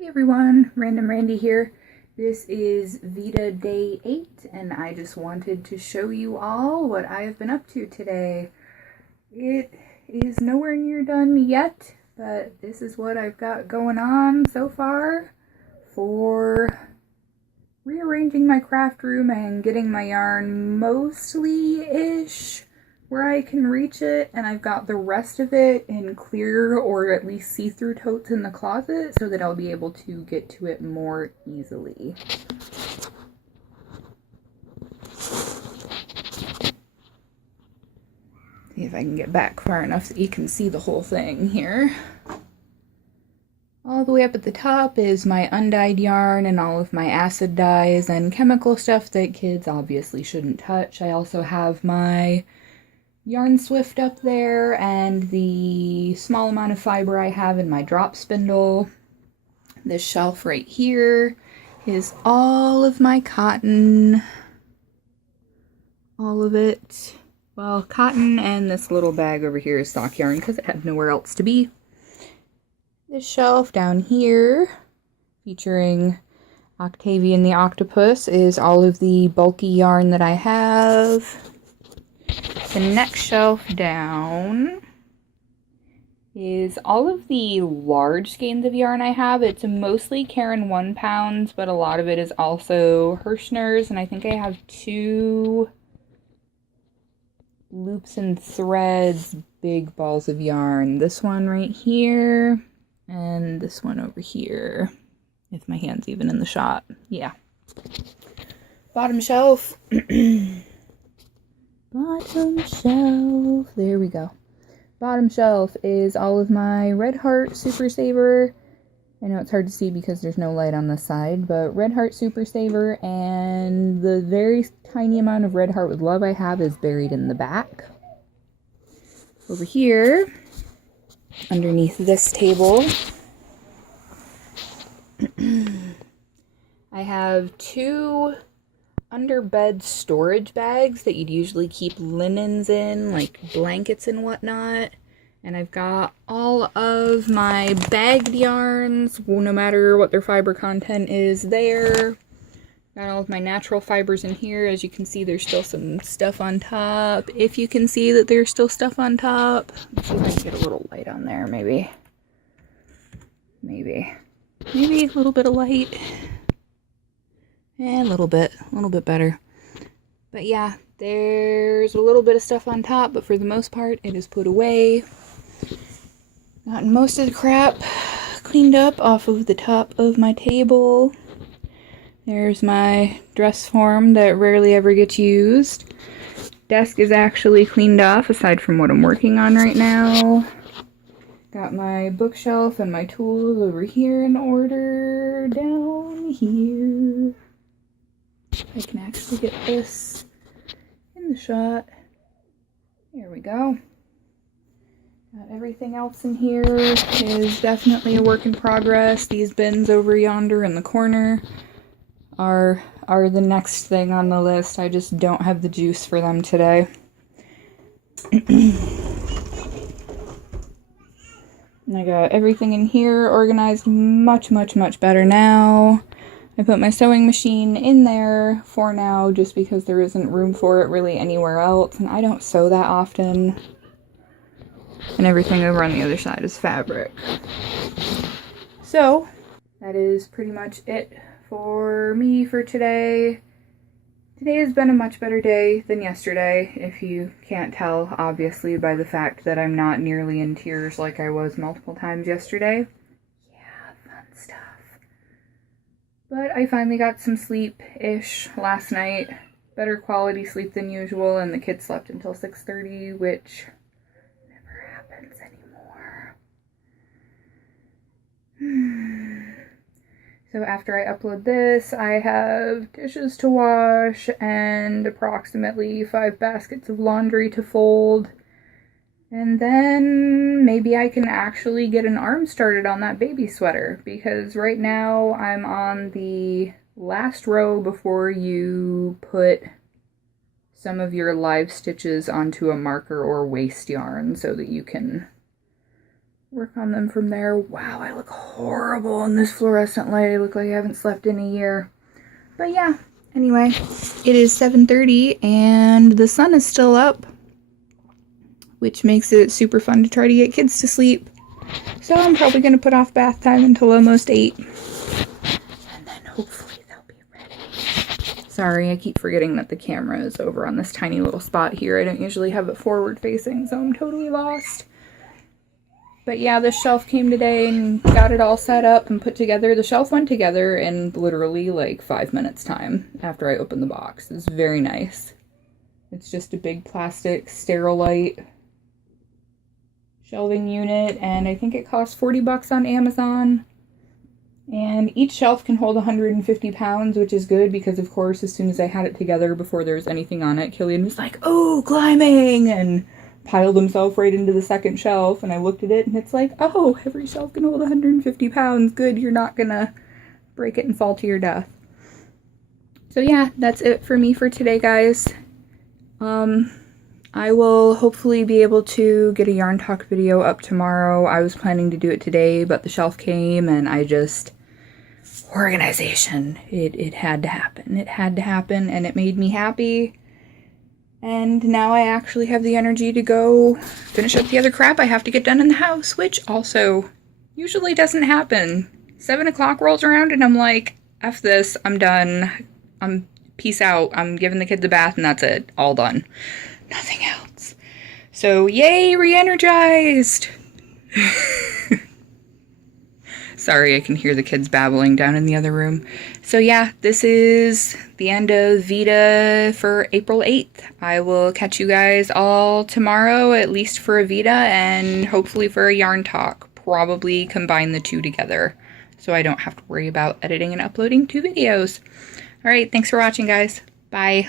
Hey everyone, Random Randy here. This is VEDA Day 8, and I just wanted to show you all what I have been up to today. It is nowhere near done yet, but this is what I've got going on so far for rearranging my craft room and getting my yarn mostly-ish where I can reach it, and I've got the rest of it in clear or at least see-through totes in the closet so that I'll be able to get to it more easily. See if I can get back far enough that you can see the whole thing here. All the way up at the top is my undyed yarn and all of my acid dyes and chemical stuff that kids obviously shouldn't touch. I also have my yarn swift up there and the small amount of fiber I have in my drop spindle. This shelf right here is all of my cotton. All of it. Well, cotton, and this little bag over here is sock yarn because it had nowhere else to be. This shelf down here, featuring Octavian the Octopus, is all of the bulky yarn that I have. The next shelf down is all of the large skeins of yarn I have. It's mostly Caron 1 pounds, but a lot of it is also Hirschner's, and I think I have 2 loops and threads big balls of yarn. This one right here, and this one over here, if my hand's even in the shot. Yeah. Bottom shelf. Bottom shelf, there we go. Bottom shelf is all of my Red Heart Super Saver. I know it's hard to see because there's no light on this side, but Red Heart Super Saver and the very tiny amount of Red Heart with Love I have is buried in the back. Over here, underneath this table, I have 2 under bed storage bags that you'd usually keep linens in, like blankets and whatnot. And I've got all of my bagged yarns, no matter what their fiber content is there. Got all of my natural fibers in here. As you can see, there's still some stuff on top. If you can see that there's still stuff on top. Let's see if I can get a little light on there, maybe. Maybe a little bit of light. And a little bit better. But yeah, there's a little bit of stuff on top, but for the most part, it is put away. Gotten most of the crap cleaned up off of the top of my table. There's my dress form that rarely ever gets used. Desk is actually cleaned off, aside from what I'm working on right now. Got my bookshelf and my tools over here in order down here. I can actually get this in the shot. There we go. Got everything else in here is definitely a work in progress. These bins over yonder in the corner are the next thing on the list. I just don't have the juice for them today. And I got everything in here organized much better now. I put my sewing machine in there for now just because there isn't room for it really anywhere else, and I don't sew that often. And everything over on the other side is fabric. So, that is pretty much it for me for today. Today has been a much better day than yesterday, if you can't tell, obviously, by the fact that I'm not nearly in tears like I was multiple times yesterday. But I finally got some sleep-ish last night. Better quality sleep than usual, and the kids slept until 6:30, which never happens anymore. So after I upload this, I have dishes to wash and approximately 5 baskets of laundry to fold. And then maybe I can actually get an arm started on that baby sweater, because right now I'm on the last row before you put some of your live stitches onto a marker or waste yarn so that you can work on them from there. Wow, I look horrible in this fluorescent light. I look like I haven't slept in a year. But yeah, anyway, it is 7:30 and the sun is still up, which makes it super fun to try to get kids to sleep. So I'm probably going to put off bath time until almost 8. And then hopefully they'll be ready. Sorry, I keep forgetting that the camera is over on this tiny little spot here. I don't usually have it forward facing, so I'm totally lost. But yeah, this shelf came today and got it all set up and put together. The shelf went together in literally like 5 minutes time after I opened the box. It's very nice. It's just a big plastic Sterilite shelving unit, and I think it costs 40 bucks on Amazon. And each shelf can hold 150 pounds, which is good because, of course, as soon as I had it together before there was anything on it, Killian was like, "Oh, climbing!" and piled himself right into the second shelf. And I looked at it and it's like, oh, every shelf can hold 150 pounds. Good, you're not gonna break it and fall to your death. So yeah, that's it for me for today, guys. I will hopefully be able to get a yarn talk video up tomorrow. I was planning to do it today, but the shelf came and I just... organization. It had to happen. It had to happen and it made me happy. And now I actually have the energy to go finish up the other crap I have to get done in the house, which also usually doesn't happen. 7 o'clock rolls around and I'm like, F this, I'm done. Peace out. I'm giving the kids a bath and that's it. All done. Nothing else. So yay, re-energized! Sorry, I can hear the kids babbling down in the other room. So yeah, this is the end of VEDA for April 8th. I will catch you guys all tomorrow, at least for a VEDA, and hopefully for a yarn talk. Probably combine the two together, so I don't have to worry about editing and uploading 2 videos. Alright, thanks for watching, guys. Bye.